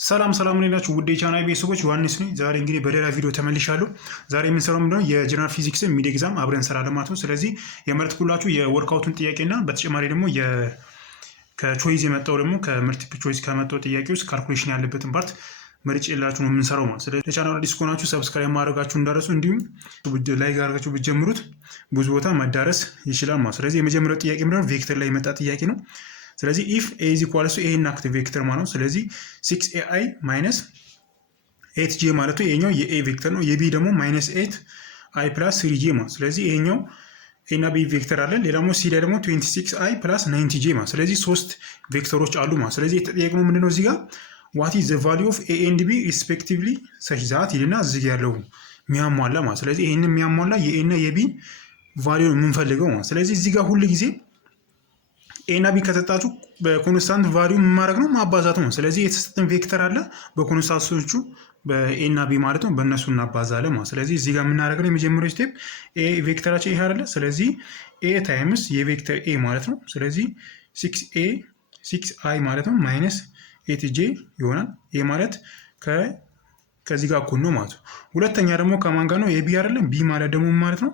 ሰላም እንላችሁ ውድ የቻናል ቤተሰቦች ዮሐንስ ነኝ። ዛሬ እንግዲህ በሌላ ቪዲዮ ተመልሻለሁ። ዛሬ የምንሰራው ምንድነው የጀነራል ፊዚክስ ሚድ ኤግዛም አብረን እንሰራለን ማለት ነው። ስለዚህ የመረጥኩላችሁ የወርክአውቱን ጥያቄና በተጨማሪ ደግሞ ከቾይዝ የመጣው ደግሞ ከምልቲፕል ቾይስ ከመጣው ጥያቄ ውስጥ ካልኩሌሽን ያለበትን ፓርት መርጬ የላችሁ ነው የምንሰራው ማለት። ስለዚህ ለቻናሉ አዲስ ከሆናችሁ ሰብስክራይብ ማድረጋችሁ እንዳረሱ፣ እንዲሁም ላይክ አድርጋችሁ ብትጀምሩት ብዙ ቦታ መዳረስ ይችላል ማለት። ስለዚህ የመጀመሪያው ጥያቄ ምንድነው ቬክተር ላይ የመጣ ጥያቄ ነው። ስለዚህ ኢፍ ኤ ኢዝ ኢኳልስ ቱ ኤ እና አክቲቭ ቬክተር ማለት ነው። ስለዚህ 6ኤአይ ማይነስ 8ጄ ማለት ነው ይሄኛው የኤ ቬክተር ነው። የቢ ደግሞ ማይነስ 8አይ ፕላስ 3ጄ ማለት። ስለዚህ ይሄኛው ኤ እና ቢ ቬክተር አለ። ሌላው ሲ ላይ ደግሞ 26አይ ፕላስ 90ጄ ማለት። ስለዚህ ሶስት ቬክተሮች አሉ ማለት። ስለዚህ የተጠየቅነው ምንድነው እዚህ ጋር ዋት ኢዝ ዘ ቫልዩ ኦፍ ኤ ኤንድ ቢ ሪስፔክቲቭሊ ሰች ዛት ይልና እዚህ ያለው የሚያሟላ ማለት። ስለዚህ ይሄንን የሚያሟላ የኤ እና የቢ ቫልዩ የምንፈልገው ማለት። ስለዚህ እዚህ ጋር ሁሉ ጊዜ ኤ እና ቢ ከተሰጣችሁ በኮንስታንት ቫልዩ ምን ማድረግ ነው? ማባዛት ነው። ስለዚህ የተሰጠን ቬክተር አለ በኮንስታንቶቹ በኤ እና ቢ ማለት ነው፣ በእነሱ እናባዛለን ማለት። ስለዚህ እዚህ ጋር የምናደርገው የመጀመሪያው ስቴፕ ኤ ቬክተራችን ይሄ አይደለ? ስለዚህ ኤ ታይምስ የቬክተር ኤ ማለት ነው። ስለዚህ 6አይ ማለት ነው ማይነስ 8ጄ ይሆናል። ኤ ማለት ከዚህ ጋር እኩል ነው ማለት ነው። ሁለተኛ ደግሞ ከማን ጋር ነው? የቢ አይደለም? ቢ ማለት ደግሞ ማለት ነው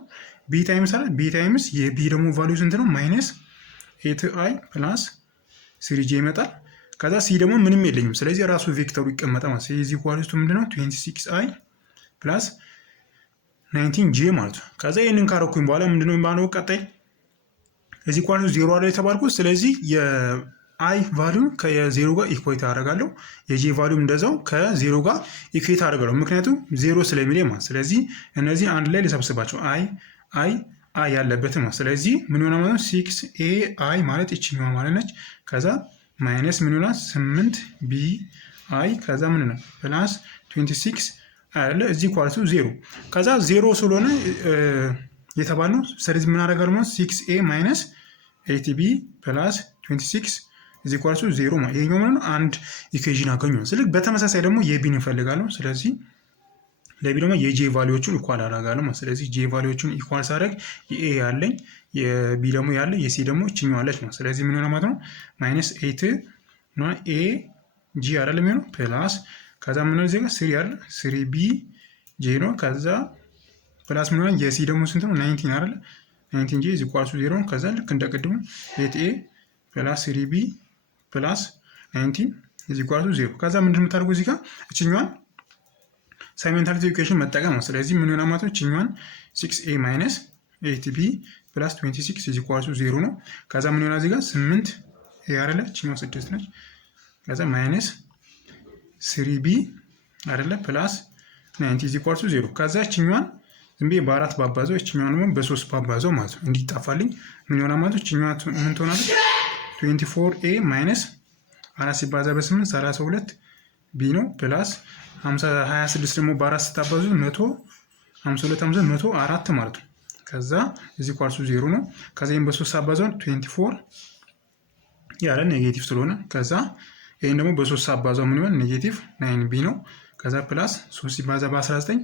ቢ ታይምስ አለ። ቢ ታይምስ የቢ ደግሞ ቫልዩ ስንት ነው? ማይነስ 8አይ ፕላስ 3ጄ ይመጣል። ከዛ ሲ ደግሞ ምንም የለኝም፣ ስለዚህ ራሱ ቬክተሩ ይቀመጣል ማለት። ስለዚህ ኳሊስቱ ምንድነው? 26አይ ፕላስ 19ጄ ማለት ነው። ከዛ ይህንን ካረኩኝ በኋላ ምንድነው የሚባለው? ቀጣይ እዚህ ኳሊስቱ 0 አለ የተባልኩት። ስለዚህ የአይ ቫልዩ ከ0 ጋር ኢኩዌት አደርጋለሁ፣ የጄ ቫልዩ እንደዛው ከ0 ጋር ኢኩዌት አደርጋለሁ፣ ምክንያቱም 0 ስለሚለኝ ማለት። ስለዚህ እነዚህ አንድ ላይ ልሰብስባቸው አይ ያለበትም ነው። ስለዚህ ምን ሆነ ማለት 6ኤአይ ማለት እቺኛዋ ማለት ነች። ከዛ ማይነስ ምን ሆነ 8ቢአይ ከዛ ምን ነው ፕላስ 26 አይደለ? እዚህ ኳልቱ 0 ከዛ 0 ስለሆነ የተባልነው ስለዚህ ምን አደርጋለሁ ማለት 6ኤ ማይነስ 8ቢ ፕላስ 26 እዚህ ኳልቱ 0 ማለት ይሄኛው ማለት አንድ ኢኩዌሽን አገኘው። ስለዚህ በተመሳሳይ ደግሞ የቢን እንፈልጋለን። ስለዚህ ለቢ ደግሞ የጄ ቫልዩዎቹን ኢኳል አደርጋለሁ ማለት። ስለዚህ ጄ ቫልዩዎቹን ኢኳል ሳደርግ የኤ ያለኝ የቢ ደግሞ ያለ የሲ ደግሞ እችኛው አለች ማለት። ስለዚህ ምን ሆነ ማለት ነው ማይነስ 8 እና ኤ ጂ አይደለም የሚሆነው ፕላስ ከዛ ምን ሆነ እዚህ ጋር 3 አይደል 3 ቢ ጄ ነው። ከዛ ፕላስ ምን ሆነ የሲ ደግሞ ስንት ነው 19 አይደል 19 ጄ እዚህ ኳሱ 0 ነው። ከዛ ልክ እንደቀድሙ 8 ኤ ፕላስ 3 ቢ ፕላስ 19 እዚህ ኳሱ 0። ከዛ ምንድን ነው የምታደርጉ እዚህ ጋር እችኛዋን ሳይመንታሊቲ ኢኩዌሽን መጠቀም ነው። ስለዚህ ምን ሆነ ማለት ነው እችኛዋን 6a ማይነስ 8b ፕላስ 26 is equal to 0 ነው። ከዛ ምን ይሆናል እዚህ ጋር 8 a አይደለ እችኛዋ 6 ነች። ከዛ ማይነስ 3b አይደለ ፕላስ 90 is equal to 0። ከዛ እችኛዋን ዝም ብዬ በአራት ባባዛው እችኛዋን ደግሞ በ3 ባባዛው ማለት ነው እንዲጣፋልኝ ምን ይሆናል ማለት ነው እችኛዋ ምን ትሆናለች 24a ማይነስ 4 ሲባዛ በ8 32 b ነው ፕላስ 26 ደግሞ በአራት ስታባዙ 152 104 ማለት ነው። ከዛ እዚህ ኳልሱ 0 ነው። ከዛ ይሄን በ3 አባዛው 24 ያለ ኔጌቲቭ ስለሆነ ከዛ ይሄን ደግሞ በ3 አባዛው ምን ይሆናል ኔጌቲቭ 9 ቢ ነው። ከዛ ፕላስ 3 ሲባዛ በ19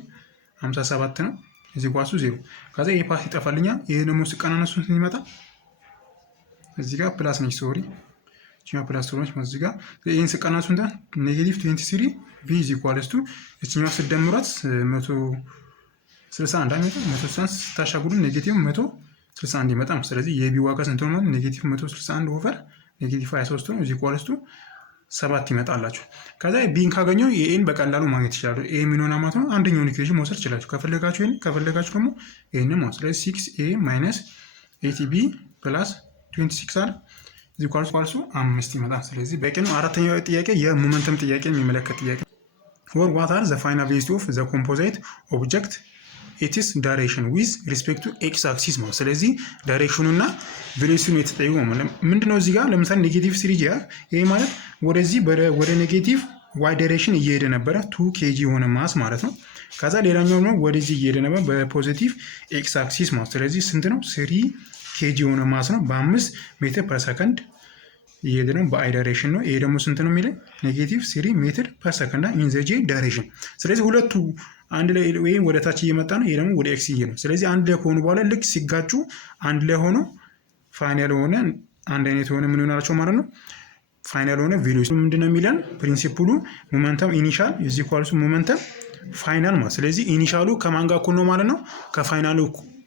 57 ነው። እዚህ ኳልሱ 0። ከዛ ይሄ ፓርት ይጠፋልኛል። ይሄ ደግሞ ሲቀናነሱ እንትን ይመጣል እዚህ ጋር ፕላስ ነች ሶሪ እችኛዋ ፕላስ ስለሆነች ማለት እዚህ ጋር ይሄን ሲቀናነሱ እንትን ኔጌቲቭ 23 ቪ ኢዝ ኢኳልስ ቱ እችኛዋ ስደምሯት 161 አይመጣ 161 ስታሻጉሉ ኔጌቲቭ 161 ይመጣ። ስለዚህ የቢ ዋጋ ስንት ነው? ኔጌቲቭ 161 ኦቨር ኔጌቲቭ 23 ነው። ኢዝ ኢኳልስ ቱ 7 ይመጣላችሁ። ከዛ ቢን ካገኘው ኤን በቀላሉ ማግኘት ይችላሉ። ኤ ምን ሆነ ማለት ነው አንደኛውን ኢኩዌሽን መውሰድ ይችላችሁ። ከፈለጋችሁ ይሄን ከፈለጋችሁ ደግሞ ይሄን ማለት ስለዚህ 6a ማይነስ 8b ፕላስ 26 አለ ኢዝ ኢኳልስ 5 ይመጣል። ስለዚህ በቂ ነው። አራተኛው ጥያቄ የሞመንተም ጥያቄ የሚመለከት ጥያቄ or what are the final velocity of the composite object its direction with respect to x axis ነው። ስለዚህ ዳይሬክሽኑ እና ቬሎሲቲው የተጠየቁ ምንድነው እዚህ ጋር ለምሳሌ ኔጌቲቭ 3ጂ ይሄ ማለት ወደዚህ ወደ ኔጌቲቭ y ዳይሬክሽን እየሄደ ነበረ 2 kg የሆነ ማስ ማለት ነው። ከዛ ሌላኛው ነው ወደዚህ እየሄደ ነበር በፖዚቲቭ x axis ማለት ስለዚህ ስንት ነው 3 kg የሆነ ማስ ነው በ5 ሜትር ፐር ሰከንድ ይሄ ደግሞ በአይ ዳይሬክሽን ነው። ይሄ ደግሞ ስንት ነው የሚለኝ ኔጌቲቭ 3 ሜትር ፐር ሰከንድ ኢን ዘ ጄ ዳይሬክሽን። ስለዚህ ሁለቱ አንድ ላይ ወይም ወደ ታች እየመጣ ነው፣ ይሄ ደግሞ ወደ ኤክስ እየሄደ ነው። ስለዚህ አንድ ላይ ከሆኑ በኋላ ልክ ሲጋጩ አንድ ላይ ሆኖ ፋይናል ሆነ አንድ አይነት የሆነ ምን ይሆናላቸው ማለት ነው ፋይናል ሆነ ቬሎሲቲ ምንድነው የሚለን ፕሪንሲፕሉ ሞመንተም ኢኒሻል ኢዝ ኢኳልስ ሞመንተም ፋይናል ማለት። ስለዚህ ኢኒሻሉ ከማን ጋር እኩል ነው ማለት ነው? ከፋይናሉ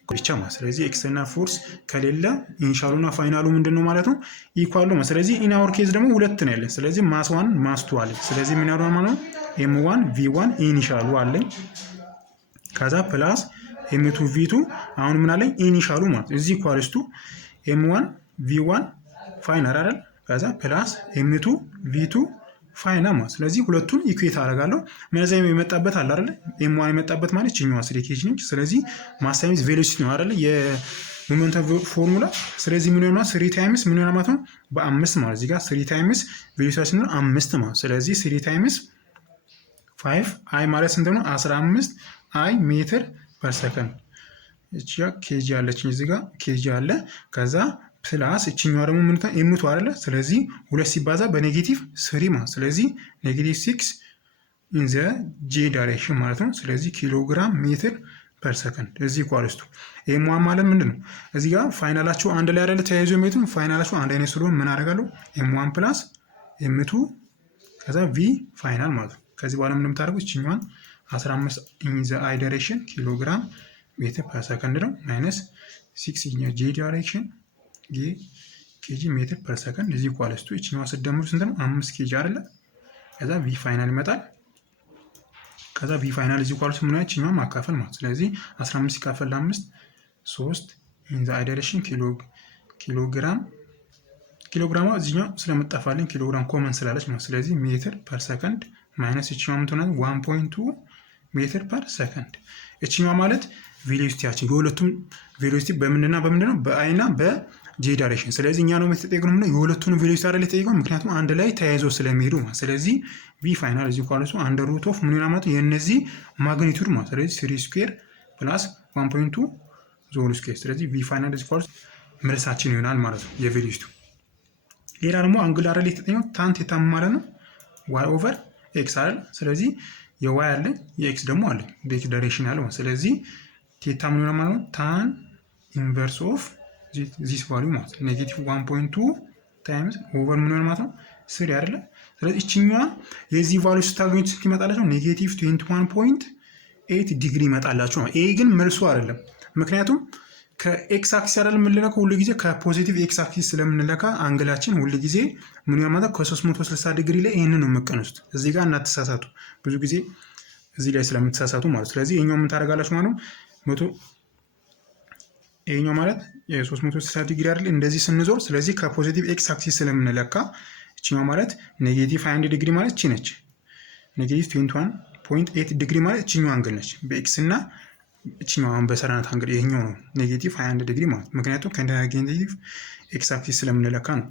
ብቻ ማለት። ስለዚህ ኤክስተርናል ፎርስ ከሌለ ኢኒሻሉና ፋይናሉ ምንድነው ማለት ነው? ኢኳል ነው። ስለዚህ ኢን አወር ኬዝ ደግሞ ሁለት ነው ያለን። ስለዚህ ማስ 1 ማስ 2 አለኝ። ስለዚህ ምን ያደርጋል ማለት ነው? m1 v1 ኢኒሻሉ አለኝ ከዛ ፕላስ m2 v2 አሁን ምን አለኝ? ኢኒሻሉ ማለት እዚህ ኢኳልስ ቱ m1 v1 ፋይናል አይደል? ከዛ ፕላስ m2 v2 ፋይናል ማለት። ስለዚህ ሁለቱን ኢኩዌት አደርጋለሁ። መነዛኝ የመጣበት አለ አይደል? m1 የመጣበት ማለት ቺኛዋ ስሪኬጅ ነች። ስለዚህ ማስ ታይምስ ቬሎሲቲ ነው አይደል? የሞመንተም ፎርሙላ። ስለዚህ ምን ይሆናል? 3 ታይምስ ምን ይሆናል ማለት ነው? በ5 ማለት እዚህ ጋር 3 ታይምስ ቬሎሲቲ ነው 5 ማለት። ስለዚህ 3 ታይምስ 5 አይ ማለት ስንት ነው? 15 አይ ሜትር ፐር ሰከንድ። እቺ ኬጂ አለችኝ እዚህ ጋር ኬጂ አለ። ከዛ ፕላስ እቺኛዋ ደግሞ ምን ታ ኤምቱ አይደለ? ስለዚህ 2 ሲባዛ በኔጌቲቭ 3 ማለት ስለዚህ ኔጌቲቭ 6 ኢን ዘ ጂ ዳይሬክሽን ማለት ነው። ስለዚህ ኪሎግራም ሜትር ፐር ሰከንድ እዚህ ኳልስቱ ኤም1 ማለት ምንድነው? እዚህ ጋር ፋይናላችሁ አንድ ላይ አይደለ? ተያይዞ የሚሄዱ ፋይናላችሁ አንድ አይነት ስለሆነ ምን አደርጋለሁ? ኤም1 ፕላስ ኤም2 ከዛ ቪ ፋይናል ማለት ነው። ከዚህ በኋላ ምን እንደምታደርጉት እቺኛዋን 15 ኢን ዘ አይ ዳይሬክሽን ኪሎግራም ሜትር ፐር ሰከንድ ነው ማይነስ 6 ኢን ጂ ዳይሬክሽን ኬጂ ሜትር ፐር ሰከንድ እዚህ ኳልስቱ እቺኛዋ ስደምሩ ስንት ነው? 5 ኬጂ አይደለ? ከዛ ቪ ፋይናል ይመጣል። ከዛ ቪ ፋይናል እዚህ ኳልስቱ ምን ያህል እቺኛዋ ማካፈል ማለት ስለዚህ 15 ሲካፈል ለ5 3 ኢን ዘ አይ ዳይሬክሽን ኪሎግራም እዚህኛው ስለመጣፋልን ኪሎግራም ኮመን ስላለች ማለት ስለዚህ ሜትር ፐር ሰከንድ ማይነስ እቺኛዋ ምን ትሆናለች? 1.2 ሜትር ፐር ሰከንድ። እቺኛዋ ማለት ቬሎሲቲያችን የሁለቱም ቬሎሲቲ በምንድነው በአይ እና በጄ ዳይሬክሽን። ስለዚህ እኛ ነው የተጠየቅነው ነው የሁለቱንም ቬሎሲቲ አይደል የተጠየቅነው፣ ምክንያቱም አንድ ላይ ተያይዘው ስለሚሄዱ ማለት ስለዚህ ቪ ፋይናል እዚህ ኳልሱ አንደር ሩት ኦፍ ምን ይሆናል ማለት የነዚህ ማግኒቱድ ማለት ስለዚህ 3 ስኩዌር ፕላስ 1.2 ዞል ስኩዌር። ስለዚህ ቪ ፋይናል እዚህ ኳልሱ መልሳችን ይሆናል ማለት ነው የቬሎሲቲው። ሌላ ደግሞ አንጉላር ላይ የተጠየቀው ታን ቴታ ማለት ነው ዋይ ኦቨር ኤክስ አይደል? ስለዚህ የዋይ አለ የኤክስ ደግሞ አለ በኤክስ ዳይሬክሽን ያለው ስለዚህ ቴታ ምን ይሆናል ማለት ነው? ታን ኢንቨርስ ኦፍ ዚስ ቫልዩ ማለት ኔጌቲቭ 1.2 ታይምስ ኦቨር ምን ይሆናል ማለት ነው? 3 አይደለ? ስለዚህ እቺኛዋ የዚህ ቫልዩ ስታገኙት ስንት ይመጣላችሁ? ኔጌቲቭ 21.8 ዲግሪ ይመጣላችሁ ነው። ይሄ ግን መልሱ አይደለም፣ ምክንያቱም ከኤክስ አክሲስ አይደለም የምንለካው ሁሉ ጊዜ ከፖዚቲቭ ኤክስ አክሲስ ስለምንለካ አንግላችን ሁሉ ጊዜ ምን ይሆናል ከ360 ዲግሪ ላይ ይሄንን ነው የምቀንሱት። እዚህ ጋር እናትሳሳቱ፣ ብዙ ጊዜ እዚህ ላይ ስለምትሳሳቱ ማለት ስለዚህ ይሄኛው ምን ታደርጋላችሁ ማለት ነው ይሄኛው ማለት የ360 ዲግሪ አይደል እንደዚህ ስንዞር፣ ስለዚህ ከፖዚቲቭ ኤክስ አክሲስ ስለምንለካ እቺኛው ማለት ኔጌቲቭ 21 ዲግሪ ማለት እቺ ነች። ኔጌቲቭ 21.8 ዲግሪ ማለት እቺኛው አንግል ነች በኤክስ እና እቺኛው በሰራናት አንግል ይሄኛው ነው ኔጌቲቭ 21 ዲግሪ ማለት ምክንያቱም ከኔጌቲቭ ኤክስ አክሲስ ስለምንለካ ነው።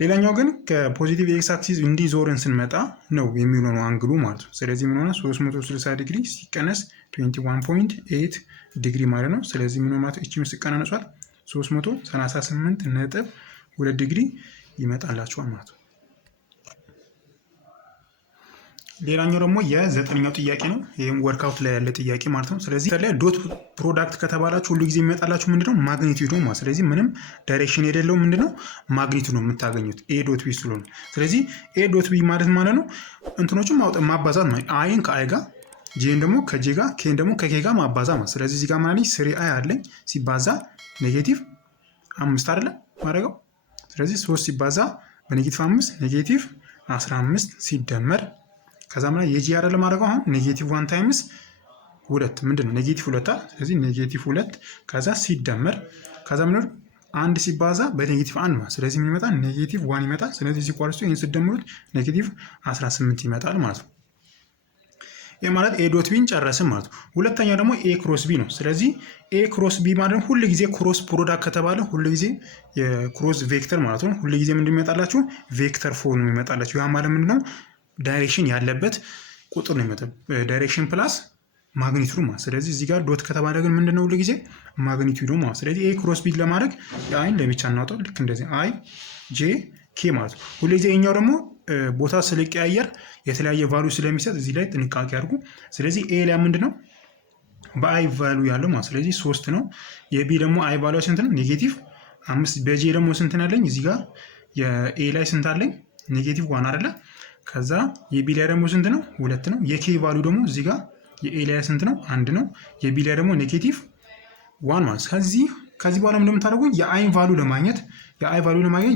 ሌላኛው ግን ከፖዚቲቭ ኤክስ አክሲስ እንዲዞርን ስንመጣ ነው የሚሆነው አንግሉ ማለት ነው። ስለዚህ ምን ሆነ 360 ዲግሪ ሲቀነስ 21.8 ዲግሪ ማለት ነው። ስለዚህ ምን ማለት እቺ ምስቀናነሷል 338.2 ዲግሪ ይመጣላችኋል ማለት ነው። ሌላኛው ደግሞ የ9ኛው ጥያቄ ነው። ይሄም ወርክአውት ላይ ያለ ጥያቄ ማለት ነው። ስለዚህ ላይ ዶት ፕሮዳክት ከተባላችሁ ሁሉ ጊዜ የሚመጣላችሁ ምንድነው? ማግኒቲዩድ ነው ማለት ስለዚህ ምንም ዳይሬክሽን የሌለው ምንድነው? ማግኒቲዩድ ነው የምታገኙት ኤ ዶት ቢ ስለሆነ። ስለዚህ ኤ ዶት ቢ ማለት ነው እንትኖችን ማባዛት ነው። አይን ከአይ ጋር ጄን ደግሞ ከጄ ጋር ኬን ደግሞ ከኬ ጋር ማባዛ ማለት ስለዚህ እዚህ ጋር ማለት 3 አይ አለኝ ሲባዛ ኔጌቲቭ 5 አይደለ ማድረገው። ስለዚህ 3 ሲባዛ በኔጌቲቭ 5 ኔጌቲቭ 15 ሲደመር ከዛም ላይ የጂ አይደለም ማድረገው አሁን ኔጌቲቭ 1 ታይምስ 2 ምንድነው ኔጌቲቭ 2 ስለዚህ ኔጌቲቭ 2 ከዛ ሲደመር ከዛ ምን ነው 1 ሲባዛ በኔጌቲቭ 1 ማለት ስለዚህ ምን ይመጣል? ኔጌቲቭ 1 ይመጣል። ስለዚህ እዚህ ኳልስቱ ይሄን ሲደመሩት ኔጌቲቭ 18 ይመጣል ማለት ነው። ይሄ ማለት ኤ ዶት ቢን ጨረስን ማለት ነው። ሁለተኛው ደግሞ ኤ ክሮስ ቢ ነው። ስለዚህ ኤ ክሮስ ቢ ማለት ሁሉ ጊዜ ክሮስ ፕሮዳክት ከተባለ ሁሉ ጊዜ የክሮስ ቬክተር ማለት ነው። ሁሉ ጊዜ ምንድነው የሚመጣላችሁ? ቬክተር ፎርም ነው የሚመጣላችሁ። ያ ማለት ምንድነው? ዳይሬክሽን ያለበት ቁጥር ነው የሚመጣው። ዳይሬክሽን ፕላስ ማግኒቱድ ማለት ስለዚህ እዚህ ጋር ዶት ከተባለ ግን ምንድነው ሁሉ ጊዜ ማግኒቱድ ነው ማለት ስለዚህ ኤ ክሮስ ቢ ለማድረግ አይን ለብቻ እናውጣው። ልክ እንደዚህ አይ ጄ ኬ ማለት ነው። ሁሉ ጊዜ እኛው ደግሞ ቦታ ስለቀያየር የተለያየ ቫልዩ ስለሚሰጥ እዚህ ላይ ጥንቃቄ አድርጉ። ስለዚህ ኤ ላይ ምንድነው በአይ ቫልዩ ያለው ማለት ስለዚህ 3 ነው። የቢ ደግሞ አይ ቫልዩ ስንት ነው? ኔጌቲቭ 5። በጄ ደግሞ ስንት ነው ያለኝ? እዚህ ጋር የኤ ላይ ስንት አለኝ? ኔጌቲቭ 1 አይደለ? ከዛ የቢ ላይ ደግሞ ስንት ነው? 2 ነው። የኬ ቫሉ ደግሞ እዚህ ጋር የኤ ላይ ስንት ነው? 1 ነው። የቢ ላይ ደግሞ ኔጌቲቭ 1 ማለት ከዚህ በኋላ እንደምታደርጉ የአይን ቫሉ ለማግኘት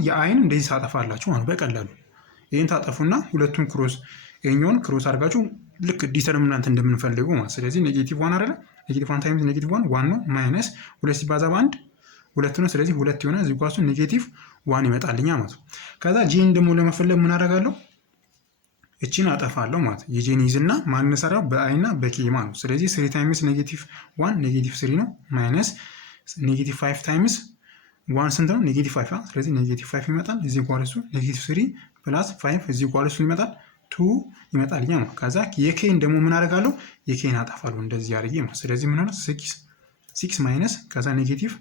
የአይን እንደዚህ ታጠፋላችሁ ማለት በቀላሉ ይህን ታጠፉና ሁለቱን ክሮስ ይሄኛውን ክሮስ አድርጋችሁ ልክ ዲተርሚናንት እንደምንፈልገው ማለት ስለዚህ ኔጌቲቭ 1 አይደለ? ኔጌቲቭ 1 ታይምስ ኔጌቲቭ 1 ነው ማይነስ 2 ሲባዛ በ1 2 ነው። ስለዚህ 2 ይሆናል። እዚህ ኳሱ ኔጌቲቭ 1 ይመጣልኛ ማለት ነው። ከዛ ጄን ደግሞ ለመፈለግ ምን አደርጋለሁ? እቺን አጠፋለሁ ማለት የጄን ይዝና ማንሰራው በአይ እና በኬ ማለት ነው። ስለዚህ 3 ታይምስ ኔጌቲቭ 1 ኔጌቲቭ 3 ነው ማይነስ ኔጌቲቭ 5 ታይምስ 1 ስንት ነው? ኔጌቲቭ 5። ስለዚህ ኔጌቲቭ 5 ይመጣል። እዚህ ኳሱ ኔጌቲቭ 3 ፕላስ 5 እዚህ ኳሱ ይመጣል 2 ይመጣልኛ ማለት። ከዛ የኬን ደግሞ ምን አደርጋለሁ? የኬን አጠፋለሁ እንደዚህ አድርጌ ማለት ስለዚህ ምን ሆነ? 6 ማይነስ ከዛ ኔጌቲቭ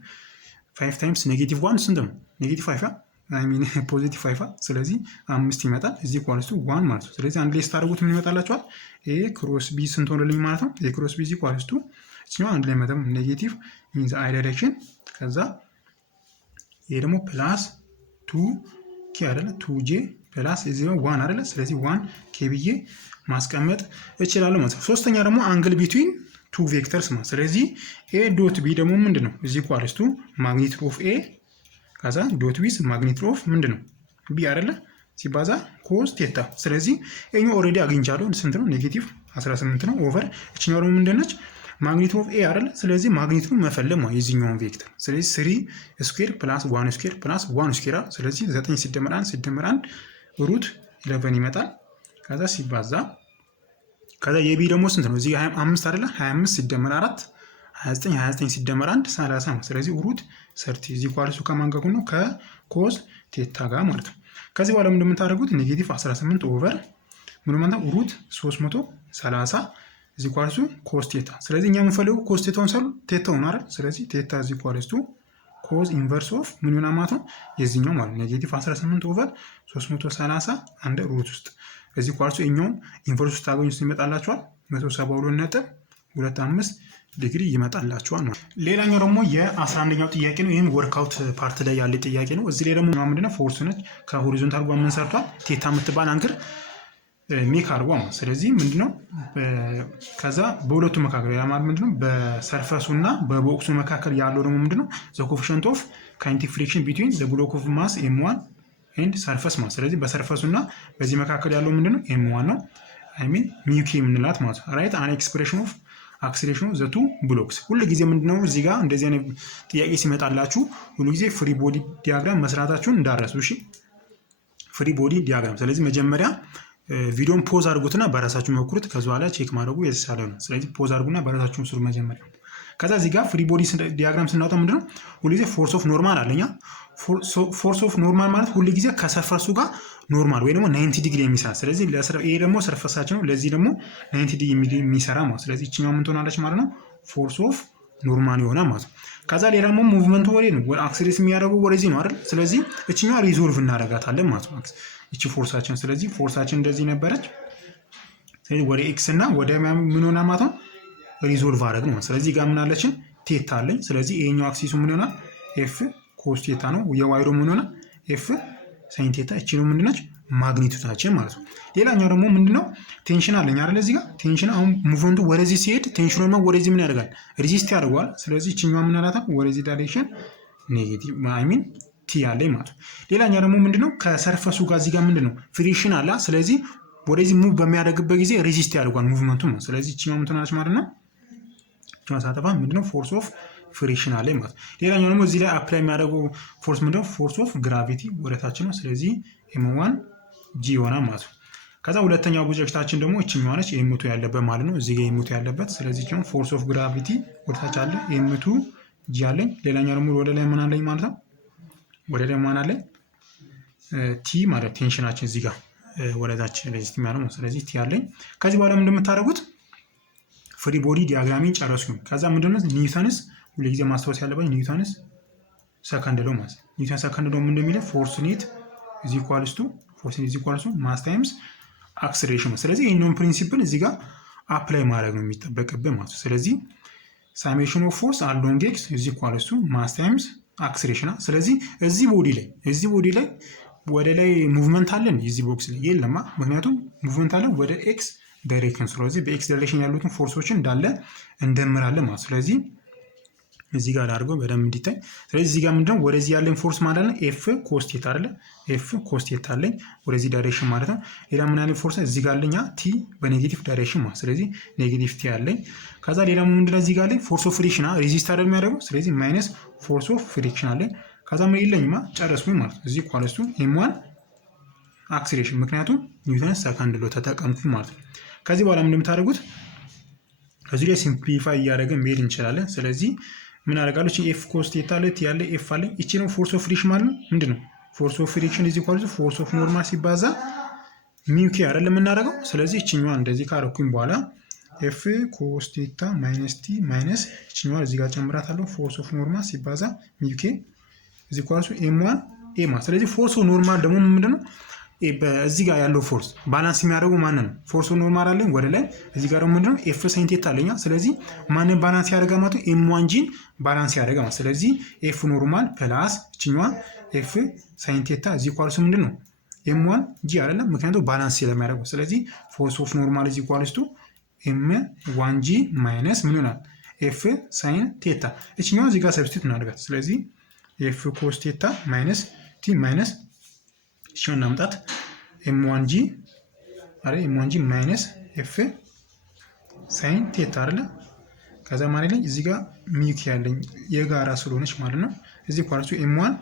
5 ታይምስ ኔጌቲቭ 1 ስንት ነው? ኔጌቲቭ 5 ፖዚቲቭ 5 ስለዚህ 5 ይመጣል። እዚህ ኳልስቱ 1 ማለት ነው። ስለዚህ አንድ ላይ ስታደርጉት ምን ይመጣላችኋል? ኤ ክሮስ ቢ ስንት ሆነልኝ ማለት ነው? ኤ ክሮስ ቢ እዚህ ኳልስቱ እኛው አንድ ላይ መተም ኔጌቲቭ ኢን ዘ አይ ዳይሬክሽን ከዛ ይሄ ደግሞ ፕላስ 2 ኬ አይደለ? 2 ጄ ፕላስ እዚህ 1 አይደለ? ስለዚህ 1 ኬ ብዬ ማስቀመጥ እችላለሁ ማለት ነው። ሶስተኛ ደግሞ አንግል ቢትዊን ቱ ቬክተርስ ማለት ስለዚህ ኤ ዶት ቢ ደግሞ ምንድነው? እዚህ ኳልስቱ ማግኒቱድ ኦፍ ኤ ከዛ ዶት ዊዝ ማግኒቱድ ኦፍ ምንድነው? ቢ አይደለ? ሲባዛ ኮስ ቴታ። ስለዚህ እኛው ኦልሬዲ አግኝቻለሁ። ስንት ነው? ኔጌቲቭ 18 ነው ኦቨር እችኛው ደግሞ ምንድነች? ማግኒቱድ ኦፍ ኤ አይደለ? ስለዚህ ማግኒቱዱን መፈለግ ነው የዚህኛውን ቬክተር። ስለዚህ 3 ስኩዌር ፕላስ 1 ስኩዌር ፕላስ 1 ስኩዌር ስለዚህ 9 ሲደመር 1 ሩት 11 ይመጣል። ከዛ ሲባዛ ከዛ የቢ ደግሞ ስንት ነው? እዚህ 25 አይደለ? 25 ሲደመር 4 29 ሲደመር 1 30 ነው። ስለዚህ ሩት 30 እዚህ ኳልሱ ከማን ጋር ነው? ከኮዝ ቴታ ጋር ማለት ነው። ከዚህ በኋላ እንደምታደርጉት ኔጌቲቭ 18 ኦቨር ምን ማለት ነው? ሩት 330 እዚህ ኳልሱ ኮዝ ቴታ። ስለዚህ እኛ የምንፈልገው ኮዝ ቴታውን ሰሉ ቴታውን አይደል? ስለዚህ ቴታ እዚህ ኳልሱ ኮዝ ኢንቨርስ ኦፍ ምን ይሆናል ማለት ነው? የዚህኛው ማለት ኔጌቲቭ 18 ኦቨር 330 አንድ ሩት ውስጥ እዚህ ኳልሱ እኛውን ኢንቨርስ ውስጥ ታገኙ ይመጣላችኋል 172.25 ዲግሪ ይመጣላችኋል ነው። ሌላኛው ደግሞ የ11ኛው ጥያቄ ነው። ይህም ወርክአውት ፓርት ላይ ያለ ጥያቄ ነው። እዚህ ላይ ደግሞ ምንድነው? ፎርስ ነች ከሆሪዞንታል ጋር ምን ሰርቷል? ቴታ የምትባል አንግል ሜክ አድርጓ ማለት ስለዚህ ምንድነው? ከዛ በሁለቱ መካከል ያ ማለት ምንድነው? በሰርፈሱ እና በቦክሱ መካከል ያለው ደግሞ ምንድነው? ዘ ኮኤፊሺየንት ኦፍ ካይኔቲክ ፍሪክሽን ቢትዊን ዘ ብሎክ ኦፍ ማስ m1 ኤንድ ሰርፈስ ማለት ስለዚህ በሰርፈሱ እና በዚህ መካከል ያለው ምንድነው? m1 ነው። አይ ሚን ሚውኬ የምንላት ማለት ራይት አን ኤክስፕሬሽን ኦፍ አክስሌሬሽኑ ዘ ቱ ብሎክስ። ሁሉ ጊዜ ምንድነው እዚህ ጋር እንደዚህ አይነት ጥያቄ ሲመጣላችሁ ሁሉ ጊዜ ፍሪ ቦዲ ዲያግራም መስራታችሁን እንዳረሱ። እሺ ፍሪ ቦዲ ዲያግራም። ስለዚህ መጀመሪያ ቪዲዮን ፖዝ አድርጉትና በራሳችሁ ሞክሩት። ከዛ በኋላ ቼክ ማድረጉ የተሻለ ነው። ስለዚህ ፖዝ አድርጉና በራሳችሁ ስሩ መጀመሪያ። ከዛ እዚህ ጋር ፍሪ ቦዲ ዲያግራም ስናወጣ ምንድነው ሁሉ ጊዜ ፎርስ ኦፍ ኖርማል አለኛ። ፎርስ ኦፍ ኖርማል ማለት ሁሉ ጊዜ ከሰርፈሱ ጋር ኖርማል ወይ ደግሞ 90 ዲግሪ የሚሰራ ስለዚህ ይሄ ደግሞ ሰርፈሳችን ነው። ለዚህ ደግሞ 90 ዲግሪ የሚሰራ ማለት ስለዚህ እቺኛው ምን ትሆናለች ማለት ነው? ፎርስ ኦፍ ኖርማል ይሆናል ማለት ነው። ከዛ ሌላ ደግሞ ሙቭመንቱ ወዴት ነው? አክሰሌሬት የሚያደርገው ወደዚህ ነው አይደል? ስለዚህ እቺኛዋ ሪዞልቭ እናደርጋታለን ማለት ነው። እቺ ፎርሳችን ስለዚህ ፎርሳችን እንደዚህ ነበረች። ስለዚህ ወደ ኤክስ እና ወደ ምን ሆና ማለት ነው? ሪዞልቭ አደረግ ነው። ስለዚህ ጋር ምን አለችን? ቴታ አለኝ። ስለዚህ ይሄኛው አክሲሱ ምን ይሆናል? ኤፍ ኮስ ቴታ ነው። የዋይሮ ምን ይሆናል? ኤፍ ሳይን ቴታ። እቺ ነው ምንድነች? ማግኒቱዳችን ማለት ነው። ሌላኛው ደግሞ ምንድነው? ቴንሽን አለኝ አይደል? እዚህ ጋር ቴንሽን አሁን ሙቭመንቱ ወደዚህ ሲሄድ ቴንሽኑ ደግሞ ወደዚህ ምን ያደርጋል? ሬዚስት ያደርገዋል። ስለዚህ እቺኛው ምን አላታ? ወደዚህ ዳይሬክሽን ኔጌቲቭ አይ ሚን ቲ አለኝ ማለት ነው። ሌላኛው ደግሞ ምንድነው? ከሰርፈሱ ጋር እዚህ ጋር ምንድነው? ፍሪክሽን አለ። ስለዚህ ወደዚህ ሙቭ በሚያደርግበት ጊዜ ሬዚስት ያደርገዋል ሙቭመንቱ ማለት። ስለዚህ እቺኛው ምን ትሆናለች ማለት ነው? እቺኛው ሳተፋ ምንድነው? ፎርስ ኦፍ ፍሪክሽን አለ ማለት ነው። ሌላኛው ደግሞ እዚህ ላይ አፕላይ የሚያደርገው ፎርስ ምንድነው? ፎርስ ኦፍ ግራቪቲ ወደታች ነው። ስለዚህ m1 g ይሆናል ማለት ነው። ከዛ ሁለተኛው ኦብጀክታችን ደግሞ እቺኛው ነች m2 ያለበት ማለት ነው። እዚህ ጋር m2 ያለበት ስለዚህ እቺኛው ፎርስ ኦፍ ግራቪቲ ወደታች አለ m2 g አለኝ። ሌላኛው ደግሞ ወደ ላይ ምን አለኝ ማለት ነው? ወደ ላይ ምን አለኝ? ቲ ማለት ቴንሽናችን እዚህ ጋር ወደታች ሬዚስት የሚያደርገው ነው። ስለዚህ ቲ አለኝ። ከዚህ በኋላ ምን እንደምታደርጉት ፍሪ ቦዲ ዲያግራሚን ጨረስኩኝ። ከዛ ምንድነው ኒውተንስ ሁሉ ጊዜ ማስታወስ ያለባኝ ኒውተንስ ሰከንድ ሎ ማለት ኒውተን ሰከንድ ሎ ምን እንደሚለው ፎርስ ኔት is equals to ማስ ታይምስ አክስሌሬሽን። ስለዚህ ይሄንን ፕሪንሲፕል እዚህ ጋር አፕላይ ማድረግ ነው የሚጠበቅብን ማለት ነው። ስለዚህ ሳሜሽን ኦፍ ፎርስ አሎንግ ኤክስ is equals to ማስ ታይምስ አክስሌሬሽን። ስለዚህ እዚህ ቦዲ ላይ ወደ ላይ ሙቭመንት አለን እዚህ ቦክስ ላይ የለማ፣ ምክንያቱም ሙቭመንት አለን ወደ ኤክስ ዳይሬክሽን። ስለዚህ በኤክስ ዳይሬክሽን ያሉትን ፎርሶችን እንዳለ እንደምራለን ማለት። ስለዚህ እዚህ ጋር አድርገው በደንብ እንዲታይ። ስለዚህ እዚህ ጋር ምንድነው ወደዚህ ያለኝ ፎርስ ማለት ነው ኤፍ ኮስቴታ አይደለ? ኤፍ ኮስቴታ አለኝ ወደዚህ ዳይሬክሽን ማለት ነው። ሌላ ምን ያለኝ ፎርስ እዚህ ጋር አለኝ ቲ በኔጌቲቭ ዳይሬክሽን ማለት። ስለዚህ ኔጌቲቭ ቲ አለኝ። ከዛ ሌላ ምንድነው እዚህ ጋር አለኝ ፎርስ ኦፍ ፍሪክሽን ሬዚስት አይደል የሚያደርገው። ስለዚህ ማይነስ ፎርስ ኦፍ ፍሪክሽን አለኝ። ከዛ ምን የለኝማ ጨረስኩኝ ማለት ነው። እዚህ ኳለስቱ ኤም1 አክሲሌሬሽን፣ ምክንያቱም ኒውተን ሰከንድ ሎ ተጠቀምኩኝ ማለት ነው። ከዚህ በኋላ ምን እንደምታደርጉት ከዚህ ላይ ሲምፕሊፋይ እያደረገን መሄድ እንችላለን። ስለዚህ ምን አደርጋለሁ? እቺ ኤፍ ኮስ ቴታ ለት ያለ ኤፍ አለኝ። እቺ ነው ፎርስ ኦፍ ፍሪክሽን ማለት ነው። ምንድነው ፎርስ ኦፍ ፍሪክሽን ኢዝ ኢኳል ቱ ፎርስ ኦፍ ኖርማል ሲባዛ ሚው ኬ አይደለም የምናደርገው። ስለዚህ እቺኛዋ እንደዚህ ካረኩኝ በኋላ ኤፍ ኮስ ቴታ ማይነስ ቲ ማይነስ እቺኛዋ እዚህ ጋር ጨምራታለሁ ፎርስ ኦፍ ኖርማል ሲባዛ ሚው ኬ ኢዝ ኢኳል ቱ ኤም1 ኤማ። ስለዚህ ፎርስ ኦፍ ኖርማል ደግሞ ምንድነው? በዚህ ጋር ያለው ፎርስ ባላንስ የሚያደርጉ ማን ነው? ፎርስ ኦፍ ኖርማል አለኝ ወደ ላይ። እዚህ ጋር ደግሞ ምንድነው? ኤፍ ሳይን ቴታ አለኛ። ስለዚህ ማንን ባላንስ ያደርጋ ማለት ነው? ኤም1 ጂን ባላንስ ያደርጋ ማለት። ስለዚህ ኤፍ ኖርማል ፕላስ እችኛዋ ኤፍ ሳይን ቴታ እዚህ ኳልሱ ምንድነው? ኤም1 ጂ አይደለም፣ ምክንያቱም ባላንስ ስለሚያደርጉ። ስለዚህ ፎርስ ኦፍ ኖርማል እዚህ ኳልስ ቱ ኤም1 ጂ ማይነስ ምን ይሆናል? ኤፍ ሳይን ቴታ። እችኛዋ እዚህ ጋር ሰብስቲት እናደርጋት። ስለዚህ ኤፍ ኮስ ቴታ ማይነስ ቲ ማይነስ እሺውን እናምጣት ኤም1 ጂ አይደል? ኤም1 ጂ ማይነስ ኤፍ ሳይን ቴታ አይደል? ከዛ ማለት ላይ እዚህ ጋር ሚውክ ያለኝ የጋራ ስለሆነች ማለት ነው። እዚህ ኳርሱ ኤም1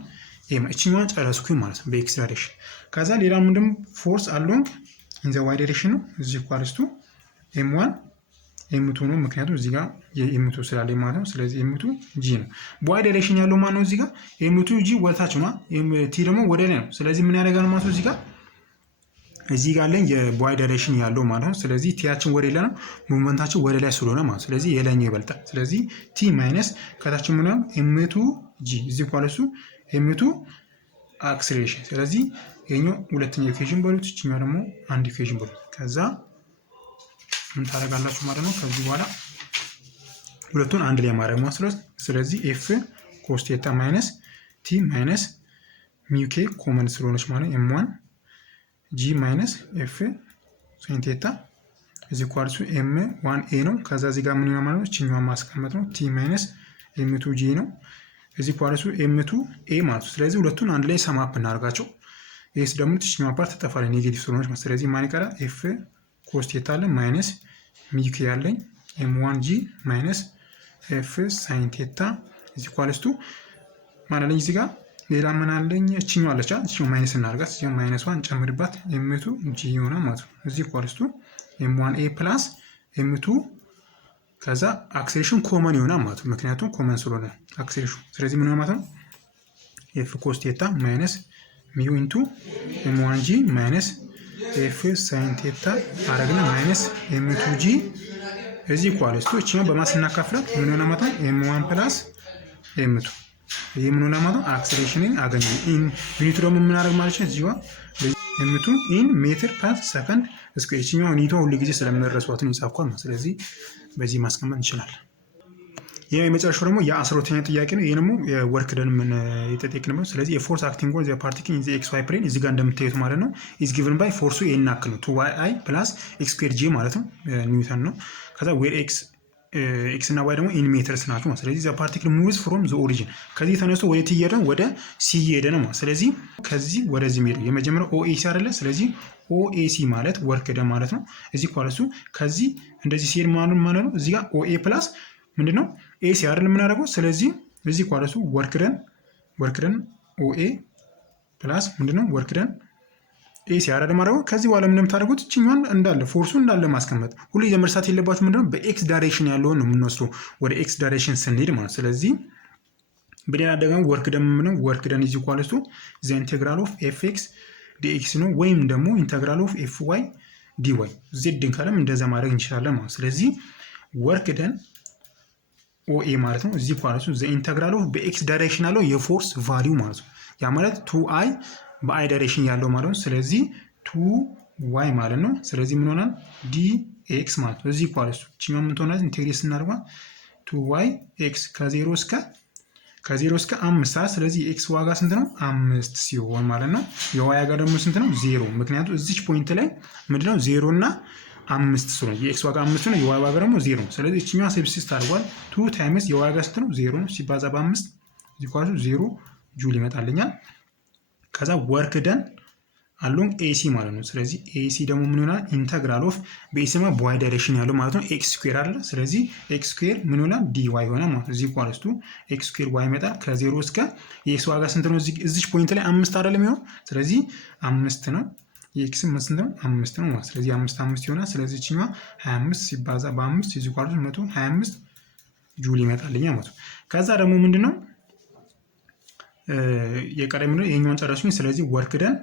ኤም እቺኛዋን ጨረስኩኝ ማለት ነው በኤክስ ዳይሬክሽን። ከዛ ሌላ ምንድነው ፎርስ አሎንግ ኢን ዘ ዋይ ዳይሬክሽን ነው። እዚህ ኳርሱ ኤም1 ኤም2 ነው፣ ምክንያቱም እዚህ ጋር የኤም2 ስላለ ማለት ነው። ስለዚህ ኤም2 ጂ ነው። በዋይ ዳይሬክሽን ያለው ማለት ነው እዚህ ጋር ኤም2 ጂ ወደታች ነው፣ ቲ ደግሞ ወደ ላይ ነው። ስለዚህ ምን ያደርጋል ማለት ነው እዚህ ጋር አለኝ የዋይ ዳይሬክሽን ያለው ማለት ነው። ስለዚህ ቲያችን ወደ ላይ ነው፣ ሙቭመንታችን ወደ ላይ ስለሆነ ማለት ስለዚህ የላይኛው ይበልጣል። ስለዚህ ቲ ማይነስ ከታችን ምን ነው ኤም2 ጂ እዚህ ኳለሱ ኤም2 አክሰሌሬሽን። ስለዚህ የኛው ሁለተኛ ኢኩዌሽን በሉት፣ እቺኛው ደግሞ አንድ ኢኩዌሽን በሉት። ከዛ ምን ታደርጋላችሁ ማለት ነው ከዚህ በኋላ ሁለቱን አንድ ላይ ማድረግ ማለት። ስለዚህ ኤፍ ኮስ ቴታ ማይነስ ቲ ማይነስ ሚው ኬ ኮመን ስለሆነች ማለት ኤም1 ጂ ማይነስ ኤፍ ሳይን ቴታ እዚህ ኳልሱ ኤም1 ኤ ነው። ከዛ እዚህ ጋር ምን ይሆናል ማለት ነው እቺኛዋን ማስቀመጥ ነው። ቲ ማይነስ ኤም2 ጂ ነው። እዚህ ኳልሱ ኤም2 ኤ ማለት ነው። ስለዚህ ሁለቱን አንድ ላይ ሰማፕ እናደርጋቸው። ኤስ ደግሞ እቺኛዋ ፓርት ተጠፋለች ኔጌቲቭ ስለሆነች ማለት። ስለዚህ ማን ይቀራል? ኤፍ ኮስ ቴታ አለ ማይነስ ሚው ኬ ያለኝ ኤም1 ጂ ማይነስ ኤፍ ሳይን ቴታ እዚህ ኳልስቱ ማለት ነው። እዚህ ጋር ሌላ ምን አለኝ? እቺኛው አለች እቺኛው ማይነስ እናርጋት። እቺኛው ማይነስዋን ጨምርባት ኤም2 ጂ ይሆናል ማለት ነው። እዚህ ኳልስቱ ኤም1 ኤ ፕላስ ኤም2 ከዛ አክሴሌሬሽን ኮመን ይሆናል ማለት ነው፣ ምክንያቱም ኮመን ስለሆነ አክሴሌሬሽን። ስለዚህ ምን ማለት ነው ኤፍ ኮስ ቴታ ማይነስ ሚው ኢንቱ ኤም1 ጂ ማይነስ ኤፍ ሳይን ቴታ አረግና ማይነስ ኤም2 ጂ እዚህ ኳልስቱ እቺኛው በማስናካፍላት ምን ሆነ ማለት ነው ኤም1 ፕላስ ኤም2 ይሄ ምን ሆነ ማለት ነው አክሰሌሬሽንን አገኘ። ዩኒቱ ደግሞ ምን አደረግ ማለት ነው እዚህ ጋር ኤም2 ኢን ሜትር ፐር ሰከንድ እስከ እቺኛው ዩኒቱ ሁሉ ጊዜ ስለምንረሷትን ይጻፍኳል። ስለዚህ በዚህ ማስቀመጥ እንችላለን። ይሄ የመጨረሻው ደግሞ የ12ኛ ጥያቄ ነው። ይሄ ደግሞ የወርክ ደን ምን የተጠየቅን ነው። ስለዚህ የፎርስ አክቲንግ ኦን ዘ ፓርቲክል ኢን ዘ ኤክስ ዋይ ፕሌን እዚህ ጋር እንደምታዩት ማለት ነው ኢዝ ጊቨን ባይ ፎርሱ ኤን ያክል ነው 2y ፕላስ ኤክስ ስኩዌር ጂ ማለት ነው ኒውተን ነው። ከዛ ዌር ኤክስ እና ዋይ ደግሞ ኢን ሜትርስ ናቸው። ስለዚህ ዘ ፓርቲክል ሙቭስ ፍሮም ዘ ኦሪጂን ከዚህ ተነስቶ ወደ ቲ እየሄደ ወደ ሲ እየሄደ ነው። ስለዚህ ከዚህ ወደዚህ ሄደ የመጀመሪያው ኦኤሲ አይደለ? ስለዚህ ኦኤሲ ማለት ወርክ ደን ማለት ነው። እዚህ ኳለሱ ከዚህ እንደዚህ ሲሄድ ማለት ነው እዚህ ጋር ኦኤ ፕላስ ምንድነው ኤሲ አይደል የምናደርገው። ስለዚህ እዚህ ኳለሱ ወርክ ደን ኦኤ ፕላስ ምንድነው ወርክ ደን ኤሲ አይደል ማድረገው። ከዚህ በኋላ ምን እንደምታደርጉት እቺኛውን እንዳለ ፎርሱ እንዳለ ማስቀመጥ። ሁሉ የመርሳት የለባችሁ ምንድነው በኤክስ ዳይሬክሽን ያለውን ነው የምንወስደው ወደ ኤክስ ዳይሬክሽን ስንሄድ ማለት። ስለዚህ በሌላ ደግሞ ወርክ ደን ምንድነው ወርክ ደን ኢዝ ኢኳልስ ቱ ዘ ኢንቴግራል ኦፍ ኤፍ ኤክስ ዲኤክስ ነው፣ ወይም ደግሞ ኢንቴግራል ኦፍ ኤፍ ዋይ ዲዋይ ዜድን ካለም እንደዛ ማድረግ እንችላለን ማለት። ስለዚህ ወርክ ደን ኦኤ ማለት ነው እዚህ ኳልሱ ዘ ኢንቴግራል ኦፍ በኤክስ ዳይሬክሽን ያለው የፎርስ ቫልዩ ማለት ነው። ያ ማለት 2i በአይ ዳይሬክሽን ያለው ማለት ነው። ስለዚህ 2y ማለት ነው። ስለዚህ ምን ሆናል dx ማለት ነው። እዚህ ኳልሱ እቺኛው ምን ትሆናለች ኢንቴግሬት ስናደርጋ 2y x ከ0 እስከ ከ0 እስከ 5 ሰዓት። ስለዚህ የኤክስ ዋጋ ስንት ነው? 5 ሲሆን ማለት ነው። የዋይ ዋጋ ደግሞ ስንት ነው? 0። ምክንያቱም እዚች ፖይንት ላይ ምንድነው 0 እና 5 ስለሆነ የኤክስ ዋጋ 5 ነው፣ የዋይ ዋጋ ደግሞ 0 ነው። ስለዚህ እችኛዋ ሰብስቲት አድርጓል። 2 ታይምስ የዋጋ ስንት ነው? 0 ነው። ሲባዛ በ5 ዚኳሱ 0 ጁል ይመጣልኛል። ከዛ ወርክ ደን አሎንግ ኤሲ ማለት ነው። ስለዚህ ኤሲ ደግሞ ምን ይሆናል? ኢንተግራል ኦፍ በኤሲማ በዋይ ዳይሬክሽን ያለው ማለት ነው ኤክስ ስኩዌር አለ። ስለዚህ ኤክስ ስኩዌር ምን ይሆናል? ዲ ዋይ ይሆናል ማለት ነው። እዚህ ኳልስቱ ኤክስ ስኩዌር ዋይ ይመጣል። ከ0 እስከ የኤክስ ዋጋ ስንት ነው? እዚች ፖይንት ላይ 5 አይደለም የሚሆነው። ስለዚህ 5 ነው። የኤክስ ስንት ነው? 5 ነው ማለት ስለዚህ 5 ይሆናል። ስለዚህ እችኛዋ 25 ሲባዛ በ5 እዚህ ኳልስቱ 125 ጁል ይመጣልኛል ማለት ነው። ከዛ ደግሞ ምንድነው የቀረኝ ምንድነው? ይሄኛውን ጨረሱኝ። ስለዚህ ወርክ ደን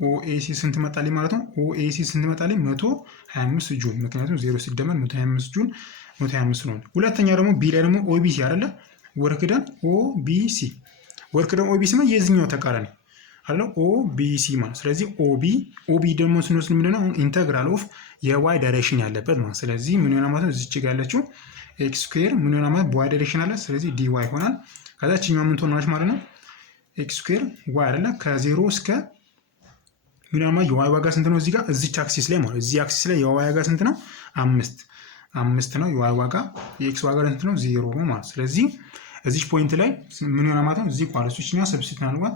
ኦኤሲ ስንት መጣልኝ ማለት ነው? ኦኤሲ ስንት መጣልኝ? 125 ጁል። ምክንያቱም 0 ሲደመር 125 ጁል 125 ነው። ሁለተኛ ደግሞ ቢ ላይ ደግሞ ኦቢሲ አይደለ? ወርክ ደን ኦቢሲ ኦቢሲ ማለት የዚህኛው ተቃራኒ አይደለ? ኦቢሲ ማለት ስለዚህ ኦቢ ደግሞ ስንወስድ ምንድነው? ኢንተግራል ኦፍ የዋይ ዳይሬክሽን ያለበት ማለት ስለዚህ ምን ይሆናል ማለት ነው? እዚች ጋር ያለችው ኤክስ ስኩዌር ምን ይሆናል ማለት በዋይ ዳይሬክሽን አለ። ስለዚህ ዲ ዋይ ይሆናል። ከዛችኛው ምን ትሆናለች ማለት ነው? ኤክስ ስኩዌር ዋይ አይደለ? ከ0 እስከ ምናማ የዋይ ዋጋ ስንት ነው? እዚህ ጋር እዚች አክሲስ ላይ ማለት እዚህ አክሲስ ላይ የዋይ ዋጋ ስንት ነው? 5 ነው። የዋይ ዋጋ የኤክስ ዋጋ ስንት ነው? 0 ነው ማለት ስለዚህ እዚች ፖይንት ላይ ምን ይሆናል ማለት ነው? እዚህ ኳልሶችኛ ሰብስቲት አድርጓት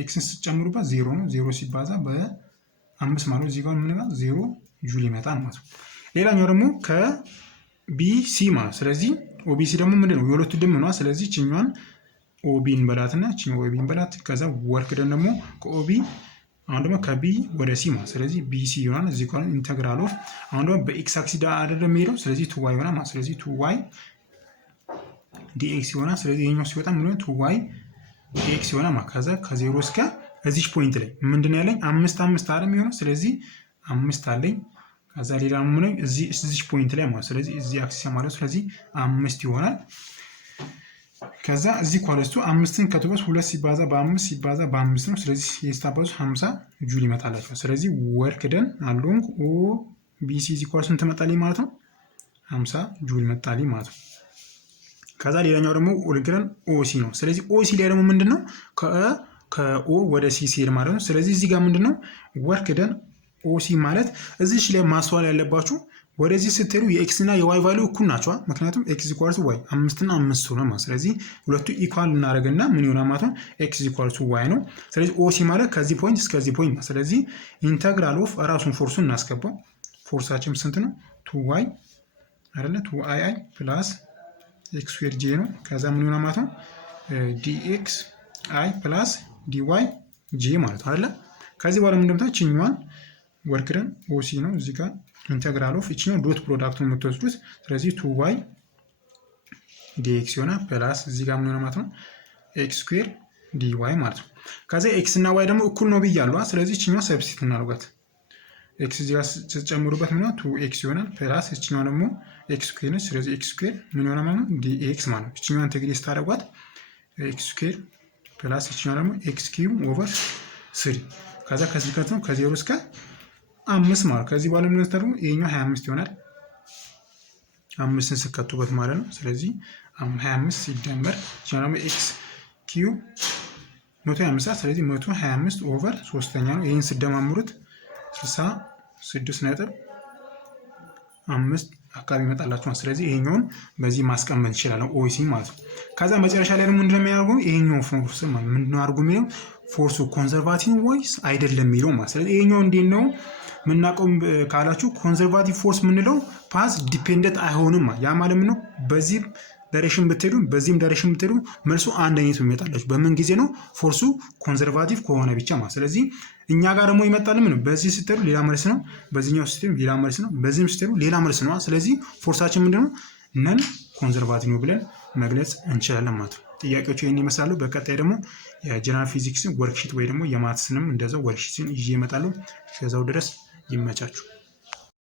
ኤክስን ስትጨምሩበት 0 ነው። 0 ሲባዛ በ5 ማለት እዚህ ጋር ምን ይላል? 0 ጁል ይመጣል ማለት ነው። ሌላኛው ደግሞ ከቢሲ ማለት ስለዚህ ኦቢሲ ደግሞ ምንድነው? የሁለቱ ድም ነው። ስለዚህ ችኛዋን ኦቢን በላትና ችኛው ኦቢን በላት። ከዛ ወርክ ደን ደግሞ ከኦቢ አሁን ደግሞ ከቢ ወደ ሲ ማለት ስለዚህ ቢሲ ይሆናል። እዚህ ጋር ኢንተግራል ኦፍ አሁን ደግሞ በኤክስ አክሲስ አይደለም የሚሄደው ስለዚህ 2y ይሆናል ማለት ስለዚህ 2y ዲኤክስ ይሆናል። ስለዚህ ይሄኛው ሲወጣ ምን ነው? 2y ዲኤክስ ይሆናል ማለት ከዛ ከ0 እስከ እዚች ፖይንት ላይ ምንድነው ያለኝ? 5 አይደል የሚሆነው ስለዚህ 5 አለኝ። ከዛ ሌላ ምን ነው? እዚች ፖይንት ላይ ማለት ስለዚህ እዚህ አክሲስ ማለት ስለዚህ 5 ይሆናል። ከዛ እዚህ ኳለስቱ 5ን ከትበስ 2 ሲባዛ በ5 ሲባዛ በ5 ነው። ስለዚህ የስታባዙ 50 ጁል ይመጣላቸው። ስለዚህ ወርክ ደን አሎንግ ኦ ቢሲ እዚህ ኳለስቱን ትመጣልኝ ማለት ነው 50 ጁል መጣልኝ ማለት ነው። ከዛ ሌላኛው ደግሞ ወርክ ደን ኦሲ ነው። ስለዚህ ኦሲ ላይ ደግሞ ምንድነው? ከኦ ወደ ሲ ሲሄድ ማለት ነው። ስለዚህ እዚህ ጋር ምንድነው? ወርክ ደን ኦሲ ማለት እዚች ላይ ማስተዋል ያለባችሁ ወደዚህ ስትሄዱ የኤክስ እና የዋይ ቫልዩ እኩል ናቸው። ምክንያቱም ኤክስ ኢኳልስ ዋይ 5 እና 5 ሆነ ማለት ስለዚህ ሁለቱ ኢኳል እናደርግና ምን ይሆናል ማለት ነው? ኤክስ ኢኳልስ ዋይ ነው። ስለዚህ ኦሲ ማለት ከዚህ ፖይንት እስከዚህ ፖይንት ነው። ስለዚህ ኢንተግራል ኦፍ ራሱን ፎርሱን እናስገባው። ፎርሳችን ስንት ነው? 2y አይደለ? 2i ፕላስ ኤክስ ስኩዌር ጄ ነው። ከዛ ምን ይሆናል ማለት ነው? ዲኤክስ አይ ፕላስ ዲዋይ ጄ ማለት ነው አይደለ? ከዚህ በኋላ ምን እንደምታዩት ችኛዋን ወርክ ደን ኦሲ ነው እዚህ ጋር ኢንተግራል ኦፍ እቺ ነው ዶት ፕሮዳክቱን የምትወስዱት። ስለዚህ 2y ዲኤክስ ይሆናል ፕላስ እዚህ ጋር ምን ሆነ ማለት ነው? ኤክስ ስኩዌር ዲዋይ ማለት ነው። ከዛ ኤክስ እና ዋይ ደግሞ እኩል ነው ብያለሁ። ስለዚህ እቺኛው ሰብስቲት እናደርጋት። ኤክስ እዚህ ጋር ስትጨምሩበት ምን ነው? 2x ይሆናል ፕላስ እቺኛው ደግሞ ኤክስ ስኩዌር ነች። ስለዚህ ኤክስ ስኩዌር ምን ሆነ ማለት ነው? ዲኤክስ ማለት ነው። እቺኛውን ኢንተግሬት ስታደርጓት ኤክስ ስኩዌር ፕላስ እቺኛው ደግሞ ኤክስ ኪዩብ ኦቨር 3 ከዛ ከዚህ ከት ነው ከ0 እስከ 5 ማለት ከዚህ በኋላ ምን ተደርጎ ይሄኛው 25 ይሆናል። 5ን ስከቱበት ማለት ነው። ስለዚህ 25 ሲደመር ቻናም ኤክስ ኪዩብ 125 ስለዚህ 125 ኦቨር 3ኛ ነው። ይሄን ሲደማምሩት 66.5 አካባቢ ይመጣላችሁ። ስለዚህ ይሄኛውን በዚህ ማስቀመጥ ይችላል ኦሲ ማለት ነው። ከዛ መጨረሻ ላይ ደግሞ ምንድነው የሚያደርገው? ይሄኛው ፎርስ ማለት ምንድነው አድርጉ የሚለው ፎርሱ ኮንዘርቫቲቭ ወይስ አይደለም የሚለው ማለት ስለዚህ ይሄኛው እንዴት ነው ምናቀው ካላችሁ ኮንዘርቫቲቭ ፎርስ ምንለው ፓዝ ዲፔንደንት አይሆንም። ያ ማለት ምነው በዚህ ዳይሬክሽን ብትሄዱ በዚህም ዳይሬክሽን ብትሄዱ መልሱ አንድ አይነት ይመጣላችሁ። በምን ጊዜ ነው? ፎርሱ ኮንዘርቫቲቭ ከሆነ ብቻ ማለት ስለዚህ እኛ ጋር ደግሞ ይመጣል ምን በዚህ ስትሄዱ ሌላ መልስ ነው፣ በዚህኛው ስትሄዱ ሌላ መልስ ነው፣ በዚህም ስትሄዱ ሌላ መልስ ነው። ስለዚህ ፎርሳችን ምንድነው? ነን ኮንዘርቫቲቭ ነው ብለን መግለጽ እንችላለን ማለት ነው። ጥያቄዎቹ ይሄን ይመስላሉ። በቀጣይ ደግሞ የጀነራል ፊዚክስ ወርክሺት ወይ ደግሞ የማትስንም እንደዛው ወርክሺትን ይዤ እመጣለሁ። እስከዛው ድረስ ይመቻችሁ።